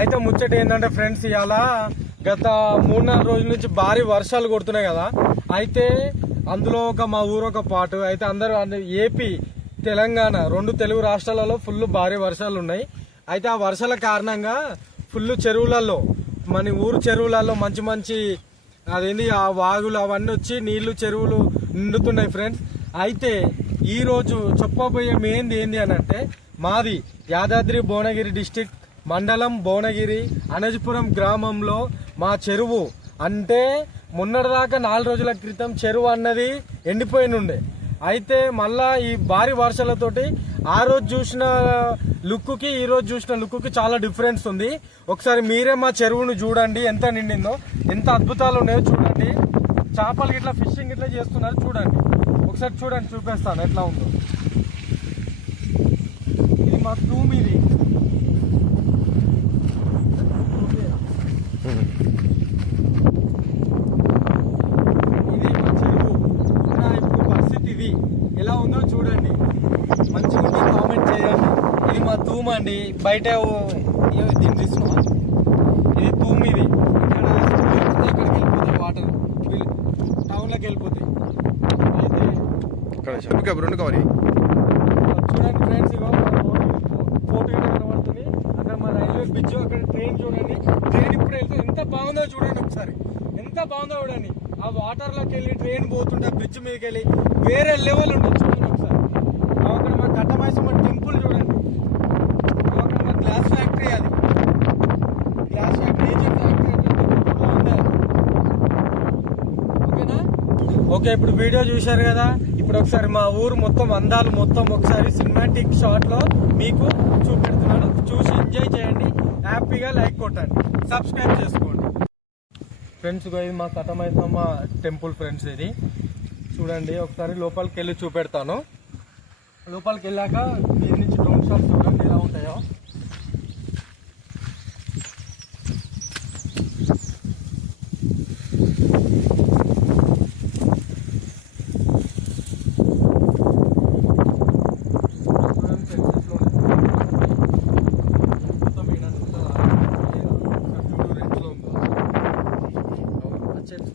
అయితే ముచ్చట ఏంటంటే ఫ్రెండ్స్, ఇవాళ గత 3-4 రోజుల నుంచి భారీ వర్షాలు కొడుతున్నాయి కదా. అయితే అందులో మా ఊరు ఒక పాటు. అయితే అందరూ ఏపీ తెలంగాణ 2 తెలుగు రాష్ట్రాలలో ఫుల్ భారీ వర్షాలు ఉన్నాయి. అయితే ఆ వర్షాల కారణంగా ఫుల్ చెరువులలో, మన ఊరు చెరువులలో మంచి మంచి అదేంది ఆ వాగులు అవన్నీ వచ్చి నీళ్లు చెరువులు నిండుతున్నాయి ఫ్రెండ్స్. అయితే ఈరోజు చెప్పబోయే మెయిన్ ఏంది అని అంటే, మాది యాదాద్రి భువనగిరి డిస్టిక్ మండలం భువనగిరి అనజపురం గ్రామంలో మా చెరువు. అంటే మొన్నటిదాకా 4 రోజుల క్రితం చెరువు అన్నది ఎండిపోయినుండే. అయితే మళ్ళా ఈ భారీ వర్షాలతోటి ఆ రోజు చూసిన లుక్కి ఈ రోజు చూసిన లుక్కి చాలా డిఫరెన్స్ ఉంది. ఒకసారి మీరే మా చెరువును చూడండి, ఎంత నిండిందో, ఎంత అద్భుతాలు ఉన్నాయో చూడండి. చేపలు ఇట్లా ఫిషింగ్ ఇట్లా చేస్తున్నారు చూడండి. ఒకసారి చూడండి, చూపిస్తాను ఎట్లా ఉందో. ఇది మా తూమ్, ఇది మా చెరువు. ఇప్పుడు పరిస్థితి ఇది ఎలా ఉందో చూడండి, మంచిగా ఉంటే కామెంట్ చేయండి. ఇది మా తూమ్ అండి. బయట దీన్ని తీసుకున్నా, ఇది తూమ్. ఇది ఇక్కడికి వెళ్ళిపోతాయి వాటర్, టౌన్లోకి వెళ్ళిపోతాయి. అయితే చూడండి ఫ్రెండ్స్, ఇగో ఫోటో కనబడుతుంది అక్కడ మా రైల్వే బ్రిడ్జ్. అక్కడ ట్రైన్ చూడండి, ట్రైన్ ఇప్పుడు వెళ్తే ఎంత బాగుందో చూడండి. ఒకసారి ఎంత బాగుందో చూడండి. ఆ వాటర్ లోకి వెళ్ళి ట్రైన్ పోతుంటే బ్రిడ్జ్ మీదకి వెళ్ళి వేరే లెవెల్ ఉంటుంది చూడండి. ఒకసారి అక్కడ మా కట్టమైసమ్మ టెంపుల్ చూడండి. అక్కడ మా గ్లాస్ ఫ్యాక్టరీ, అది గ్లాస్ ఫ్యాక్టరీ, ఏజెంట్ ఫ్యాక్టరీ ఉంది. ఓకేనా? ఓకే, ఇప్పుడు వీడియో చూశారు కదా. ఇప్పుడు ఒకసారి మా ఊరు మొత్తం అందాలు మొత్తం ఒకసారి సినిమాటిక్ షాట్ లో మీకు చూపెడుతున్నాను. చూసి ఎంజాయ్ చేయండి, హ్యాపీగా లైక్ కొట్టండి, సబ్స్క్రైబ్ చేసుకోండి ఫ్రెండ్స్. ఇది మా కట్టమైసమ్మ టెంపుల్ ఫ్రెండ్స్. ఇది చూడండి, ఒకసారి లోపలికి వెళ్ళి చూపెడతాను. లోపలికి వెళ్ళాక దీని నుంచి డ్రోన్ షాట్ చూడండి ఎలా ఉంటాయో.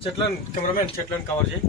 చెట్లను కెమెరామెన్ చెట్లను కవర్ చేయి.